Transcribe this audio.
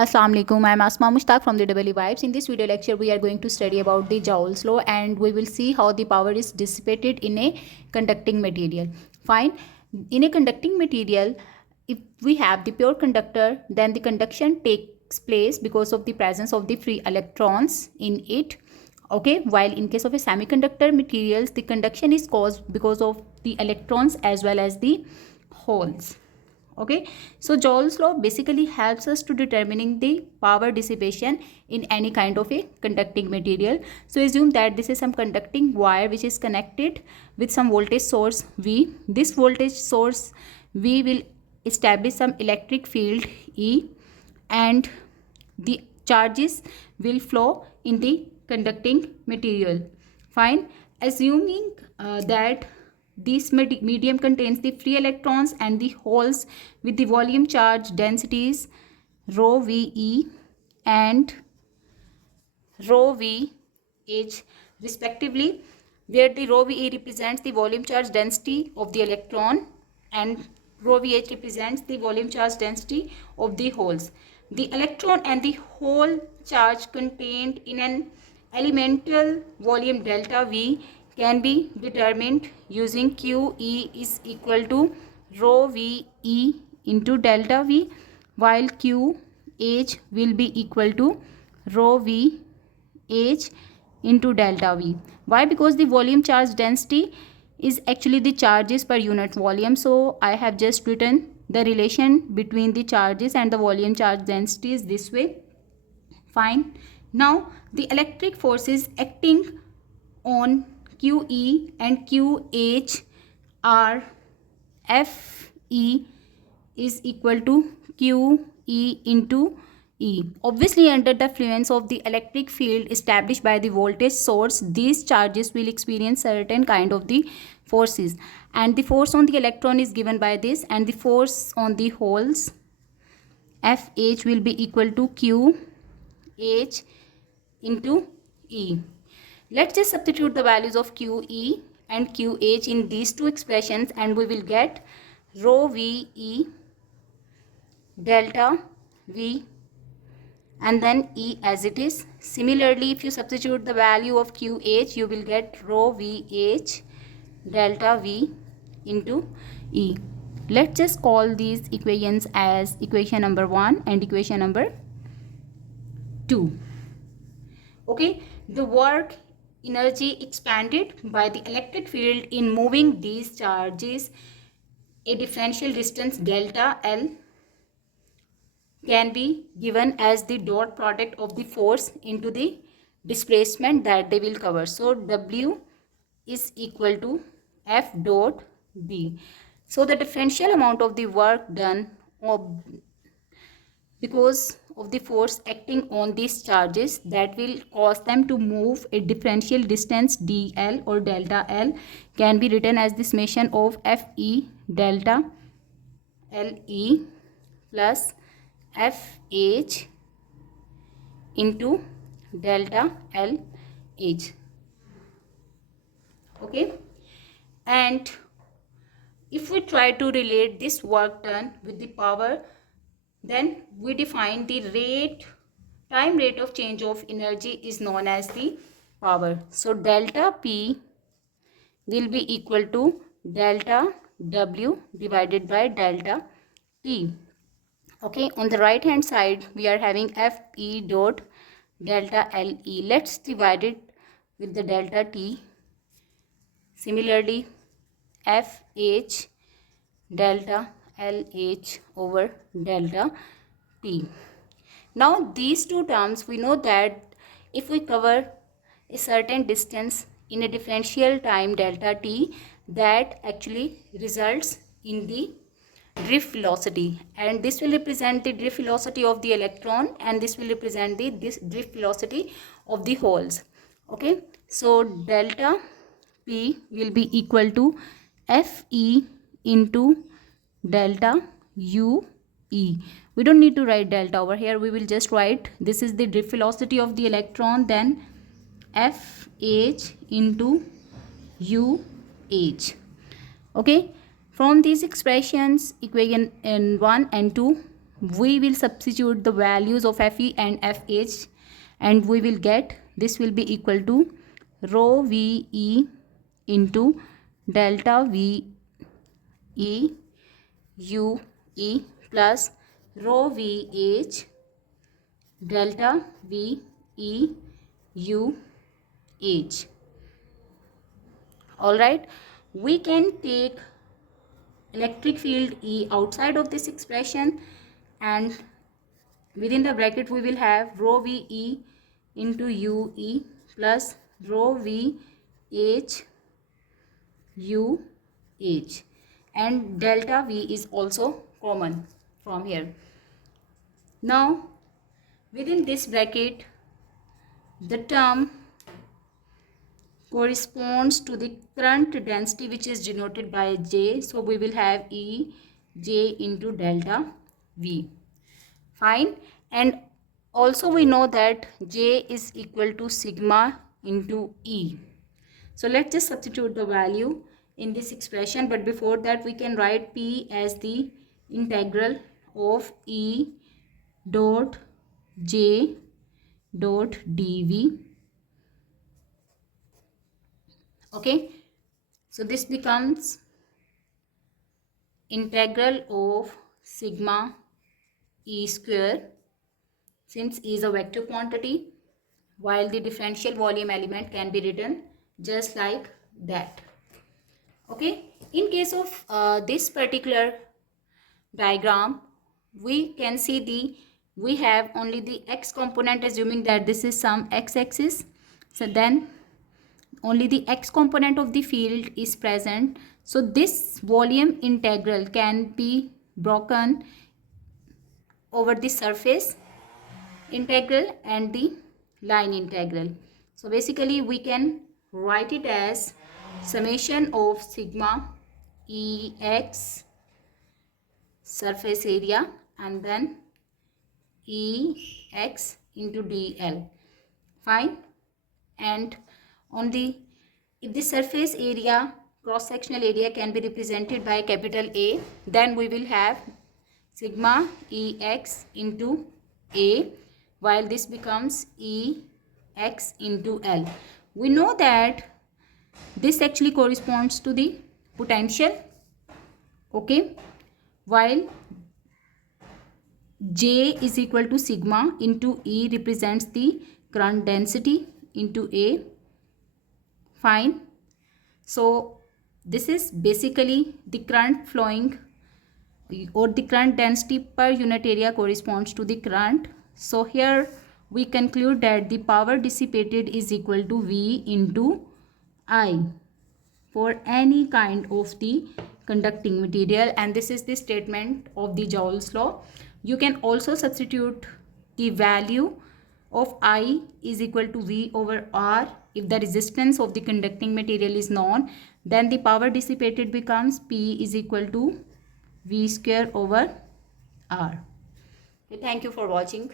Assalamu alaikum. I am Asma Mushtaq from the Double Vibes. In this video lecture, we are going to study about the Joule's law and we will see how the power is dissipated in a conducting material. Fine. In a conducting material, if we have the pure conductor, then the conduction takes place because of the presence of the free electrons in it. Okay. While in case of a semiconductor materials, the conduction is caused because of the electrons as well as the holes. Okay, so Joule's law basically helps us to determining the power dissipation in any kind of a conducting material. So assume that this is some conducting wire which is connected with some voltage source V. This voltage source V will establish some electric field E and the charges will flow in the conducting material. Fine. Assuming that this medium contains the free electrons and the holes with the volume charge densities rho VE and rho VH respectively, where the rho VE represents the volume charge density of the electron and rho VH represents the volume charge density of the holes. The electron and the hole charge contained in an elemental volume delta V can be determined using QE is equal to rho VE into delta V, while QH will be equal to rho VH into delta V. Why? Because the volume charge density is actually the charges per unit volume. So I have just written the relation between the charges and the volume charge density is this way. Fine. Now the electric forces acting on QE and QH are FE is equal to QE into E. Obviously, under the influence of the electric field established by the voltage source, these charges will experience certain kind of the forces, and the force on the electron is given by this, and the force on the holes FH will be equal to QH into E. Let's just substitute the values of QE and QH in these two expressions and we will get rho VE delta V and then E as it is. Similarly, if you substitute the value of QH, you will get rho VH delta V into E. Let's just call these equations as equation number 1 and equation number 2. Okay, the work energy expanded by the electric field in moving these charges a differential distance delta L can be given as the dot product of the force into the displacement that they will cover. So W is equal to F dot B. So the differential amount of the work done because of the force acting on these charges that will cause them to move a differential distance dl or delta L can be written as the summation of Fe delta Le plus Fh into delta Lh. Okay, and if we try to relate this work done with the power, then we define the time rate of change of energy is known as the power. So delta P will be equal to delta W divided by delta T. Okay, on the right hand side we are having Fe dot delta Le. Let's divide it with the delta T. Similarly, Fh delta LH over delta T. Now these two terms, we know that if we cover a certain distance in a differential time delta T, that actually results in the drift velocity, and this will represent the drift velocity of the electron and this will represent the drift velocity of the holes. Okay, so delta P will be equal to Fe into delta UE. We don't need to write delta over here, we will just write this is the drift velocity of the electron, then Fh into UH. Okay, from these expressions, equation 1 and 2, we will substitute the values of Fe and Fh, and we will get this will be equal to rho Ve into delta V E U E plus rho VH delta V E U H. Alright, we can take electric field E outside of this expression, and within the bracket we will have rho VE into UE plus rho VH UH, and delta V is also common from here. Now within this bracket the term corresponds to the current density which is denoted by J, so we will have E J into delta V. Fine. And also we know that J is equal to sigma into E. So let's just substitute the value in this expression, but before that we can write P as the integral of E dot J dot dV. Okay, so this becomes integral of sigma E square, since E is a vector quantity, while the differential volume element can be written just like that. Okay, in case of this particular diagram, we can see we have only the x component, assuming that this is some x-axis. So then only the x component of the field is present. So this volume integral can be broken over the surface integral and the line integral. So basically we can write it as summation of sigma Ex surface area and then Ex into dl. Fine. And on the, if the surface area, cross sectional area can be represented by capital A, then we will have sigma Ex into A, while this becomes Ex into L. We know that this actually corresponds to the potential, okay, while J is equal to sigma into E represents the current density into A. Fine. So this is basically the current flowing, or the current density per unit area corresponds to the current. So here we conclude that the power dissipated is equal to V into I for any kind of the conducting material, and this is the statement of the Joule's law. You can also substitute the value of I is equal to V over R. If the resistance of the conducting material is known, then the power dissipated becomes P is equal to V square over R. Okay, thank you for watching.